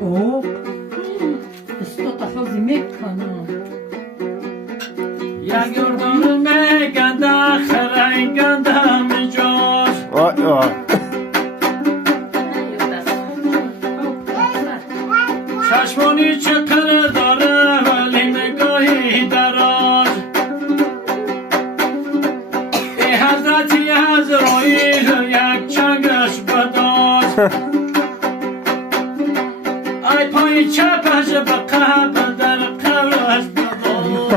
اوه استطاعوا مكانه یا گردان میگنده خرنگنده میجاش وای وای چشمانی چقدر داره ولی نگاهی دراز ای حضرتی عزرائیل یک چنگش بداز ای پای چپش به قبر در قبرش بداز